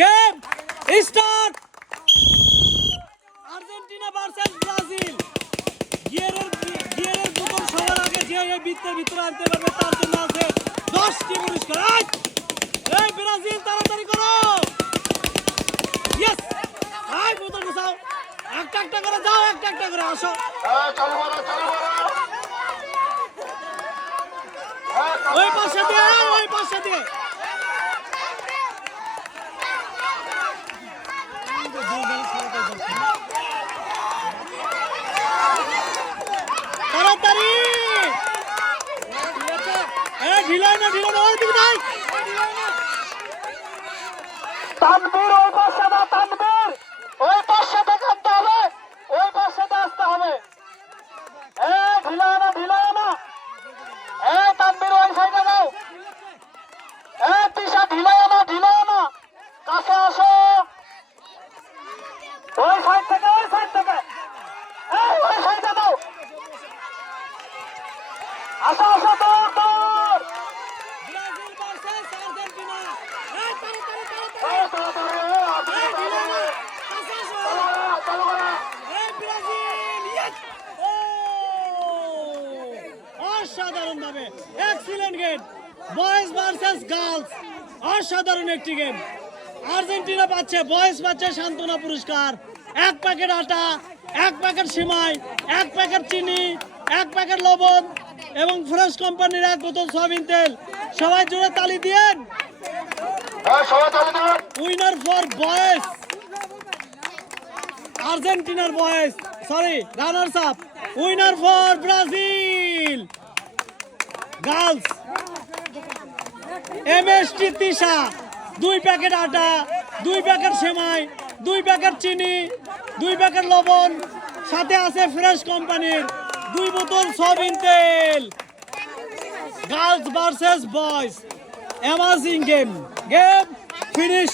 Game start. Argentina versus Brazil. গিয়ারের বোতল সবার আগে যে এই বৃত্তের ভিতরে আনতে পারবে তার জন্য আছে 10টি পুরস্কার। এই ব্রাজিল তাড়াতাড়ি করো। ইয়েস, এই বোতল গুছাও। একটা একটা করে যাও, একটা একটা করে আসো। ওই পাশে দিয়ে, ওই পাশে দিয়ে। তাড়াতাড়ি ঢিলাই না, ঢিলাই না, ওই দিকে নাই। তানভীর ওই পাশে না, তানভীর ওই পাশে দেখাতে হবে, ওই পাশে আসতে হবে। ঢিলায় না তানভীর ওই সাইডে যাও। তিশা ঢিলায় না, কাছে আসো। ওই সাইড থেকে, ওই সাইড থেকে, ওই সাইডে দাও। আসো আসো, দৌড় দৌড়। Brazil versus Argentina. এই তাড়াতাড়ি এই তাড়াতাড়ি। এই ঢিলাই না, কাছে আসো। চালু করো। এই ব্রাজিল, ইয়েস। ও অসাধারণ ভাবে, excellent game. Boys versus girls, অসাধারণ একটি গেম। আর্জেন্টিনা পাচ্ছে, বয়েজ পাচ্ছে সান্ত্বনা পুরস্কার, 1 প্যাকেট আটা, 1 প্যাকেট সিমাই, 1 প্যাকেট চিনি, 1 প্যাকেট লবণ এবং ফ্রেশ কোম্পানির 1 বোতল সয়াবিন তেল। সবাই জোরে তালি দিয়েন। সবাই চালু দেবেন। উইনার ফর বয়েজ আর্জেন্টিনার boys, sorry runners up. Winner for Brazil girls. MST Tisha 2 packet আটা, 2 প্যাকেট সেমাই, 2 প্যাকেট চিনি, 2 প্যাকেট লবণ, সাথে আছে ফ্রেশ কোম্পানির 2 বোতল সয়াবিন তেল। Girls versus boys, amazing game. Game finish.